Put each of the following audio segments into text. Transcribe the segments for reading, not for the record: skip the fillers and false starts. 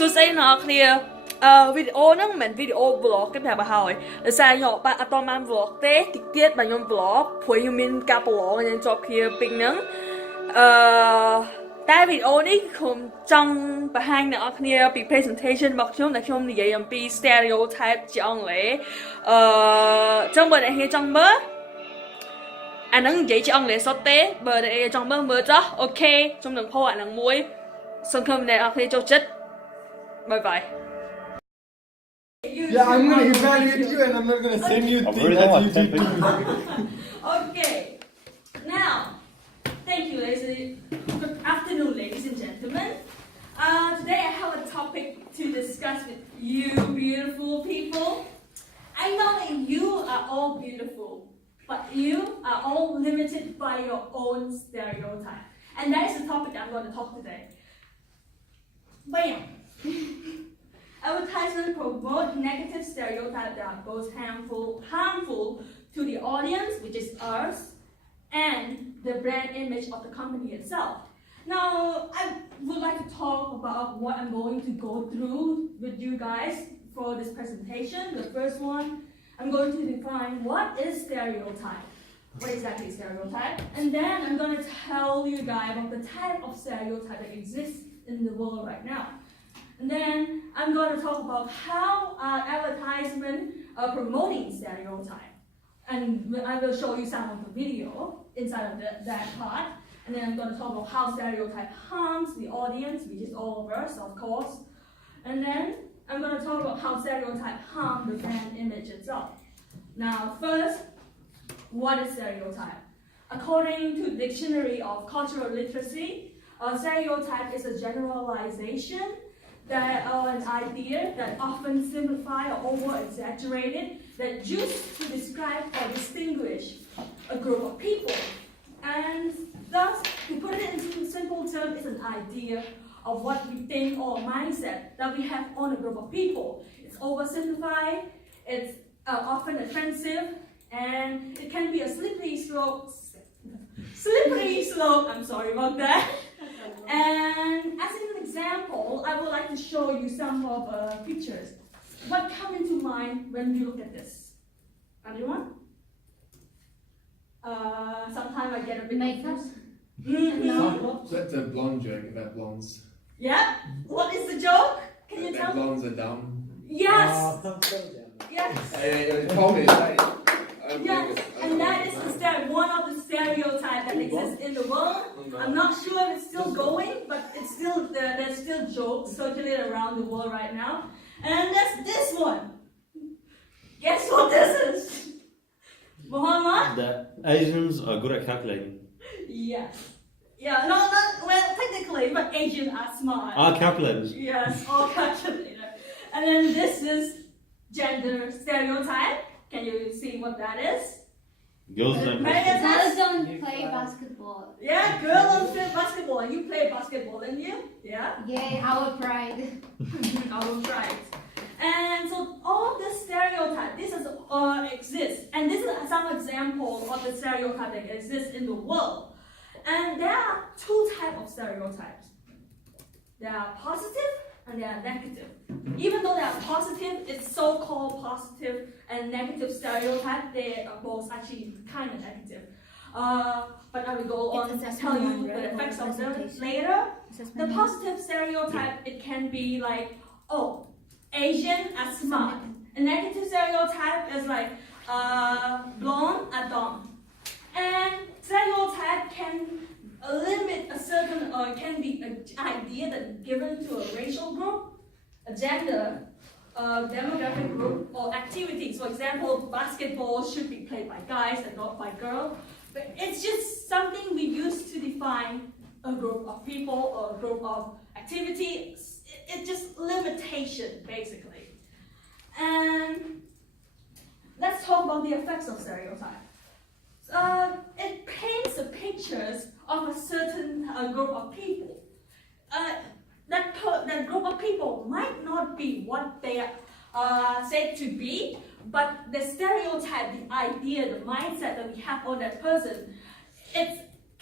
សួស្តីអ្នកនរគ្នាវីដេអូហ្នឹងមិនមែនវីដេអូ vlog ទេប្រាប់ឲ្យហើយដោយសារខ្ញុំអត់បាន vlog ទេតិចទៀតបើខ្ញុំ vlog ព្រោះខ្ញុំមានការប្រឡងខ្ញុំជាប់គ្នាពេញហ្នឹងតែវីដេអូនេះខ្ញុំចង់បង្ហាញអ្នកនរគ្នាពី presentation របស់ខ្ញុំដែលខ្ញុំនិយាយអំពី stereotype ជាអង់គ្លេសចង់បើអ្នកគ្នាចង់មើលអាហ្នឹងនិយាយជាអង់គ្លេសសុទ្ធទេបើអ្នកចង់មើលចុះអូខេខ្ញុំនឹងផុសអាហ្នឹងមួយសង្ឃឹមអ្នកនរគ្នាចូលចិត្តBye bye. Yeah, I'm going to evaluate you and I'm not going to send you things that you did. Okay. Now, thank you, ladies. Good afternoon, ladies and gentlemen. Today I have a topic to discuss with you, beautiful people. I know that you are all beautiful, but you are all limited by your own stereotype. And that is the topic I'm going to talk today. Bam! Advertisements promote negative stereotypes that are both harmful to the audience, which is us, and the brand image of the company itself. Now, I would like to talk about what I'm going to go through with you guys for this presentation. The first one, I'm going to define what is stereotype. What exactly is stereotype? And then I'm going to tell you guys about the type of stereotype that exists in the world right now. And then I'm going to talk about how advertisement are promoting stereotype. And I will show you some of the video inside of that part. And then I'm going to talk about how stereotype harms the audience, which is all of us, of course. And then I'm going to talk about how stereotype harm the brand image itself. Now, first, what is stereotype? According to the Dictionary of Cultural Literacy, a stereotype is a generalization that an idea that often simplified or over-exaggerated that used to describe or distinguish a group of people. And thus, to put it in simple terms, it's an idea of what we think or mindset that we have on a group of people. It's oversimplified, it's often offensive, and it can be a slippery slope, I'm sorry about that. And as an example, I would like to show you some of pictures. What comes into mind when you look at this? Anyone? Sometimes I get a bit makeup. That's a blonde joke about blondes. Yeah? What is the joke? Can you That tell? blondes are dumb. Yes! Yes! Told me Yes, and that is one of the stereotypes that exists in the world. I'm not sure if it's still going, but it's still there's still jokes circulating around the world right now. And there's this one. Guess what this is? Muhammad? That Asians are good at calculating. Yes. Yeah, not well technically, but Asians are smart. Calculators. Yes, all calculator. And then this is gender stereotype. Can you see what that is? Girls don't play. Girls don't play basketball. Yeah, girl don't play basketball. And you play basketball, didn't you? Yeah. Yay, our pride. Our right. And so all this stereotype, this is exists, and this is some example of the stereotype that exists in the world. And there are two types of stereotypes. There are positive and they are negative. Even though they are positive, it's so-called positive and negative stereotype. They are both actually kind of negative. But I will go on to tell you the effects of them later. The positive stereotype, it can be like, oh, Asian are smart. A negative stereotype is like, blonde are dumb. And stereotype can limit a certain, can be an idea that's given to a racial group, a gender, a demographic group, or activities. For example, basketball should be played by guys and not by girls. But it's just something we use to define a group of people or a group of activities. It's just limitation, basically. And let's talk about the effects of stereotype. It paints the pictures of a certain group of people. That group of people might not be what they are said to be, but the stereotype, the idea, the mindset that we have on that person, it's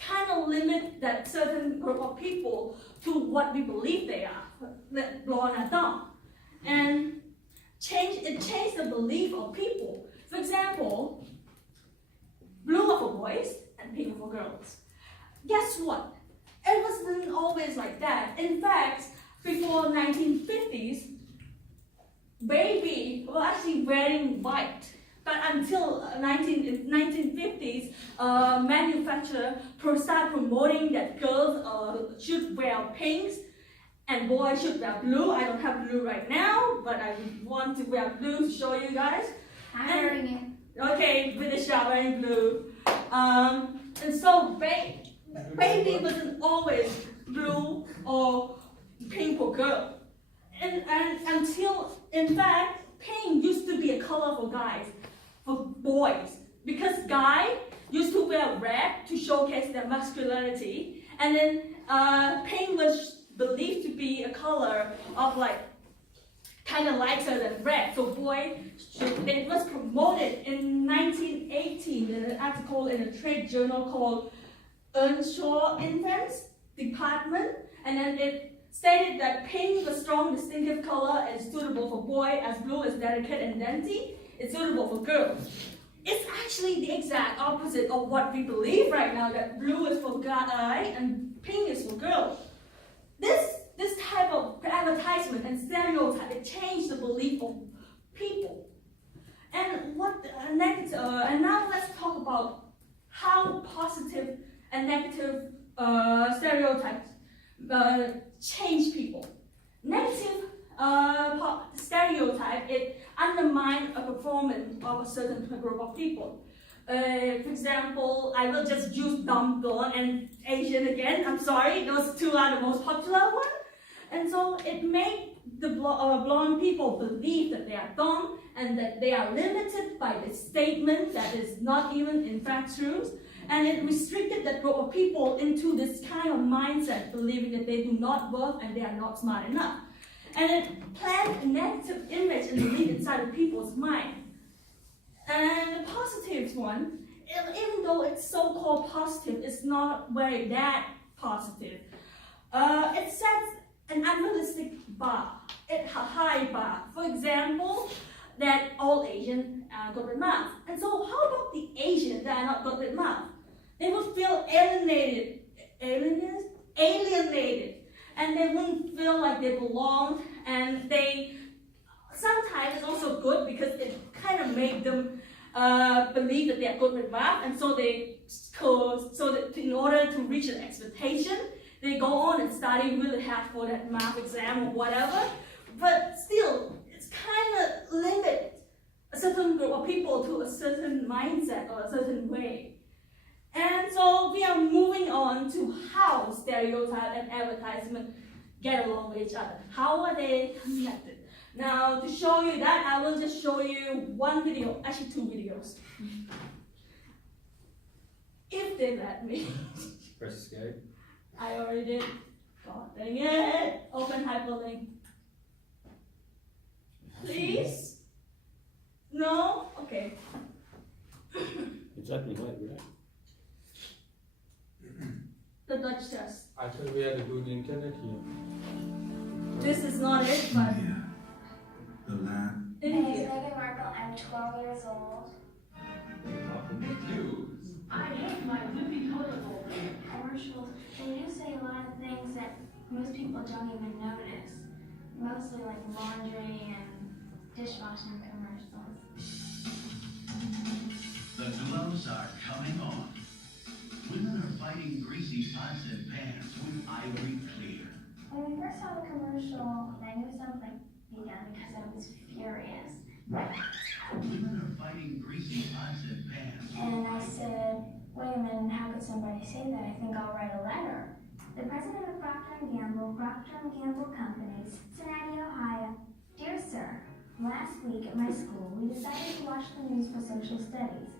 kind of limit that certain group of people to what we believe they are, that blonde and dumb. And it changed the belief of people. For example, blue are for boys and pink are for girls. Guess what? It wasn't always like that. In fact, before 1950s, baby were actually wearing white. But until 1950s, manufacturer started promoting that girls should wear pinks and boys should wear blue. I don't have blue right now, but I want to wear blue to show you guys. I'm wearing it. Okay, British are wearing blue. And so baby wasn't always blue or pink for girl. And until, in fact, pink used to be a color for guys, for boys. Because guys used to wear red to showcase their masculinity. And then pink was believed to be a color of like kind of lighter than red. So it was promoted in 1918 in an article in a trade journal called Earnshaw Infants Department, and then it stated that pink is a strong distinctive color and suitable for boys, as blue is delicate and dainty, it's suitable for girls. It's actually the exact opposite of what we believe right now, that blue is for guy and pink is for girls. This type of advertisement and stereotype, it changed the belief of people. And and now let's talk about how positive and negative stereotypes change people. Negative stereotype, it undermines a performance of a certain group of people. For example, I will just use dumb, blonde, and Asian again. I'm sorry, those two are the most popular ones. And so it made the blonde people believe that they are dumb and that they are limited by the statement that is not even in fact true. And it restricted that group of people into this kind of mindset, believing that they do not work and they are not smart enough. And it planted a negative image and belief inside of people's mind. And the positive one, even though it's so-called positive, it's not very that positive. It sets an unrealistic bar, a high bar. For example, that all Asians are good with math. And so how about the Asians that are not good with math? They would feel alienated, and they wouldn't feel like they belong, and sometimes it's also good because it kind of made them believe that they are good with math, and so that in order to reach an expectation, they go on and study really hard for that math exam or whatever. But still, it's kind of limit a certain group of people to a certain mindset or a certain way. And so we are moving on to how stereotype and advertisement get along with each other. How are they connected? Now, to show you that, I will just show you one video, actually two videos. If they let me. Press escape. I already did. God dang it. Open hyperlink. Please? No? Okay. It's opening right? The Dutch test. I thought we had a good internet here. This is not it, but The lab. in My name is here. Megan Markle. I'm 12 years old. I hate my wimpy toilet bowl. Commercials, they do say a lot of things that most people don't even notice. Mostly like laundry and dishwashing commercials. The gloves are coming on. Women are fighting greasy pots and pans with ivory clear. When we first saw the commercial, I knew something began because I was furious. Women are fighting greasy pots and pans. And I said, wait a minute, how could somebody say that? I think I'll write a letter. The president of Procter & Gamble Company, Cincinnati, Ohio. Dear sir, last week at my school, we decided to watch the news for social studies.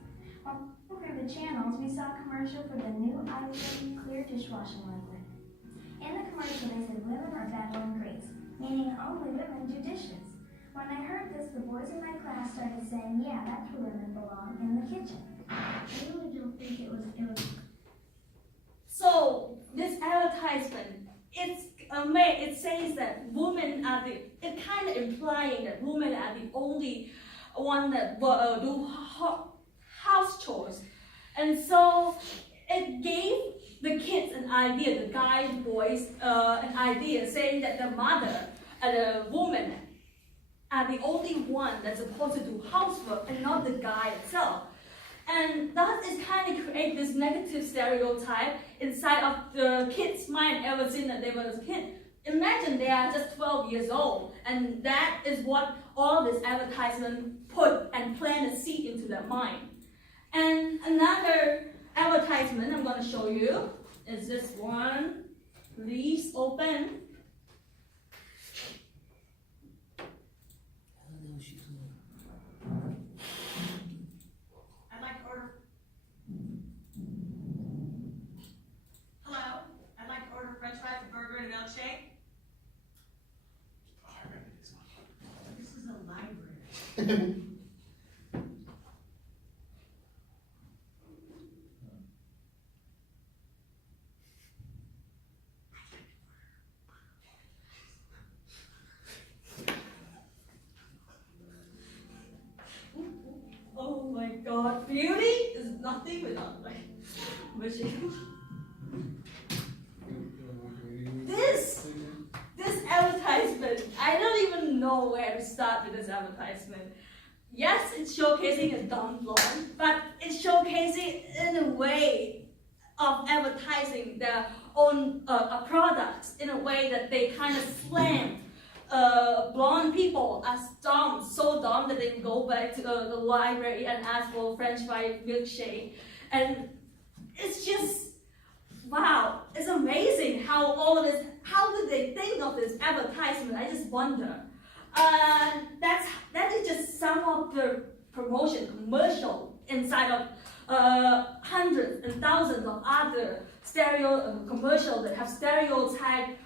While looking through the channels, we saw a commercial for the new ivory clear dishwashing liquid. In the commercial, they said women are battling grease, meaning only women do dishes. When I heard this, the boys in my class started saying, yeah, that's where women belong, in the kitchen. I really don't think it was So this advertisement, it says that women are it kind of implying that women are the only one that do house chores. And so it gave the kids an idea, the guys, boys, an idea saying that the mother and the woman are the only one that's supposed to do housework and not the guy itself. And thus it kind of creates this negative stereotype inside of the kids' mind ever since that they were a kid. Imagine they are just 12 years old, and that is what all this advertisement put and plant a seed into their mind. And another advertisement I'm going to show you is this one. Please open. I'd like to order. Hello, I'd like to order French fries, a burger, and a milkshake. This is a library. Oh my god, beauty is nothing without like machine. This advertisement, I don't even know where to start with this advertisement. Yes, it's showcasing a dumb blonde, but it's showcasing in a way of advertising their own products in a way that they kind of slam blonde people as dumb, so dumb that they go back to the library and ask for French fry milkshake. And it's just, wow, it's amazing how all of this, how did they think of this advertisement? I just wonder. That is just some of the promotion, commercial inside of hundreds and thousands of other commercials that have stereotype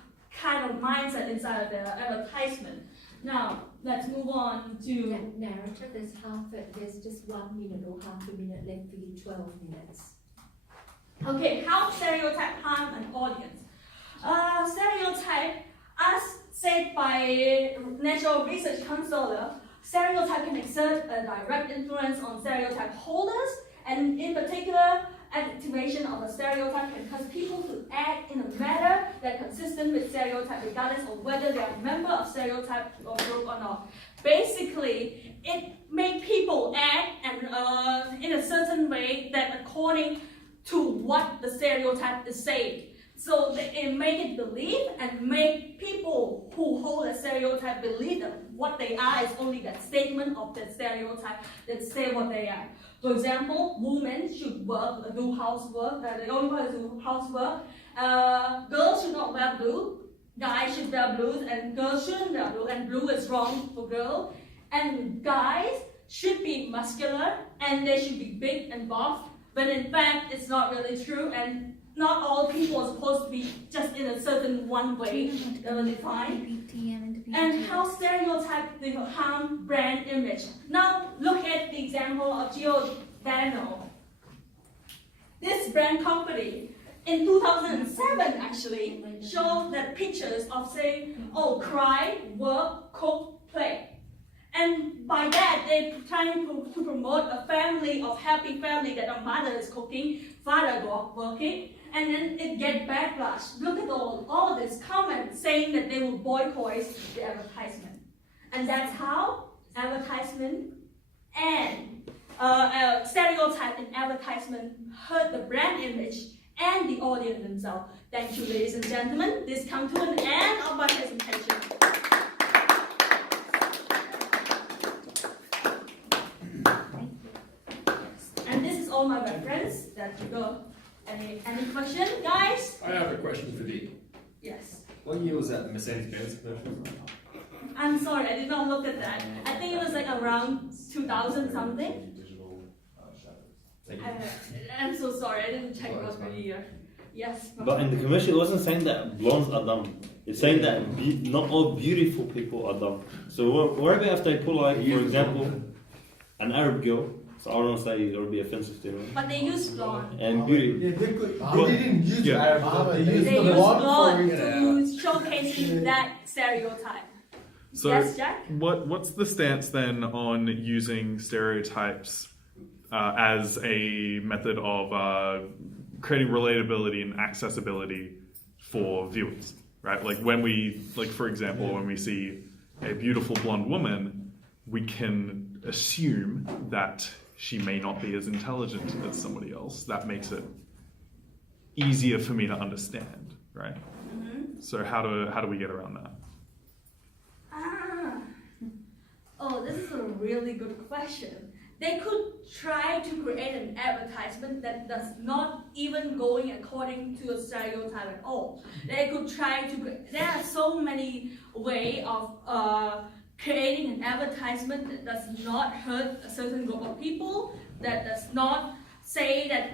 kind of mindset inside of their advertisement. Now, let's move on to That narrative, there's just 1 minute or half a minute left for you, 12 minutes. okay, how stereotype harm an audience. Stereotype, as said by National Research Council, stereotype can exert a direct influence on stereotype holders, and in particular, activation of a stereotype can cause people to act in a manner that consistent with stereotype regardless of whether they are a member of stereotype or group or not. Basically, it makes people act and in a certain way that according to what the stereotype is saying. So it make it believe and make people who hold a stereotype believe that what they are is only that statement of the stereotype that say what they are. For example, women should work, do housework, they only want to do housework. Girls should not wear blue, guys should wear blue, and girls shouldn't wear blue, and blue is wrong for girls. And guys should be muscular, and they should be big and buff, but in fact, it's not really true, and not all people are supposed to be just in a certain one way defined. And how stereotype they harm brand image. Now look at the example of Giordano. This brand company in 2007 actually showed that pictures of saying, oh, cry, work, cook, play. And by that, they're trying to promote a family of happy family that a mother is cooking, father working, and then it gets backlash. Look at all of this comments saying that they will boycott the advertisement. And that's how advertisement and stereotype in advertisement hurt the brand image and the audience themselves. Thank you, ladies and gentlemen. This comes to an end of my presentation. And this is all my reference that you go. Any question, guys? I have a question for Dee. Yes. What year was that Mercedes-Benz commercial? I'm sorry, I did not look at that. I think it was like around 2000 something. I'm so sorry, I didn't check what the year. Yes. But in the commercial, it wasn't saying that blondes are dumb. It's saying that not all beautiful people are dumb. So what about if they pull, like, for example, an Arab girl, So I don't say it would be offensive to them. But they use blonde. And beauty. Yeah, they didn't use Yeah. Arab. They used They the use blonde blonde for to showcasing that stereotype. So Yes, Jack? what's the stance then on using stereotypes as a method of creating relatability and accessibility for viewers, right? Like when we, like for example, when we see a beautiful blonde woman, we can assume that she may not be as intelligent as somebody else. That makes it easier for me to understand, right? Mm-hmm. So how do we get around that? Oh, this is a really good question. They could try to create an advertisement that does not even going according to a stereotype at all. They could try to, there are so many ways of creating an advertisement that does not hurt a certain group of people, that does not say that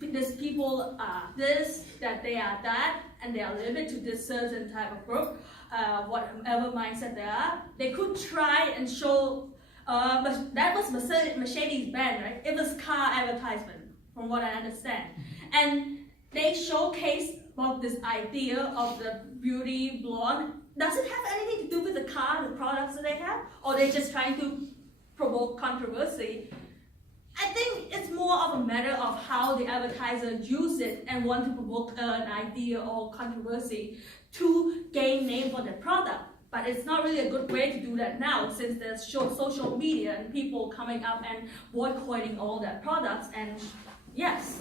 these people are this, that they are that, and they are limited to this certain type of group, whatever mindset they are. They could try and show, but that was Mercedes Benz, right? It was car advertisement, from what I understand. And they showcased about this idea of the beauty blonde. Does it have anything to do with the car, the products that they have? Or they just trying to provoke controversy? I think it's more of a matter of how the advertiser use it and want to provoke an idea or controversy to gain name for their product. But it's not really a good way to do that now, since there's social media and people coming up and boycotting all their products. And yes,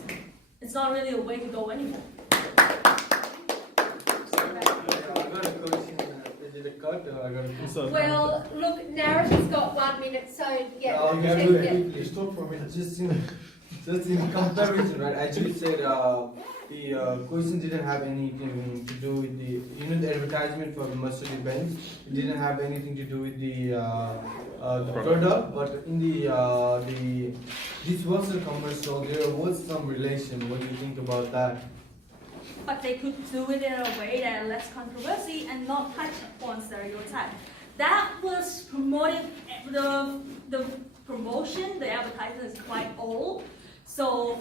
it's not really a way to go anymore. Well, look, narrative's got 1 minute, so yeah. You have check to it. quickly stop for a minute. Just in comparison, right? I just said the question didn't have anything to do with the, the advertisement for the Mercedes Benz. It didn't have anything to do with the product, but in the this was a commercial. There was some relation. What do you think about that? But they could do it in a way that less controversy and not touch upon stereotype. That was promoted, the promotion, the advertisement is quite old. So,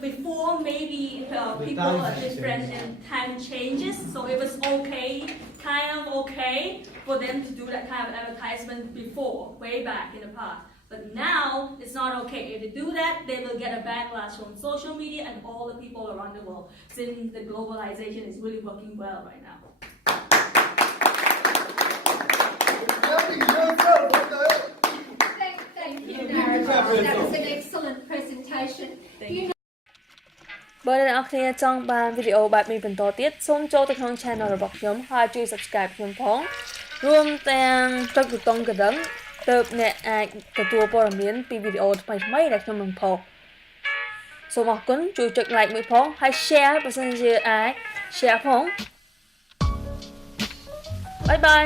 before maybe people are different and time changes, so it was okay, kind of okay for them to do that kind of advertisement before, way back in the past. But now, it's not okay. If they do that, they will get a backlash from social media and all the people around the world, since the globalization is really working well right now. Thank you, narrative. That was an excellent presentation. You បើអ្នកនរគ្នាចង់បានវីដេអូបែបនេះបន្តទៀតសូមចូលទៅក្នុង channel របស់ខ្ញុំហើយជួយ subscribe ខ្ញុំផងរួមទាំងចុចប៊ូតុងកណ្ដឹងទើបអ្នកអាចទទួលព័ត៌មានពីវីដេអូថ្មីៗដែលខ្ញុំនឹងផុសសូមអរគុណជួយចុច like មួយផងហើយ share បើសិនជាអាច share ផងបាយបាយ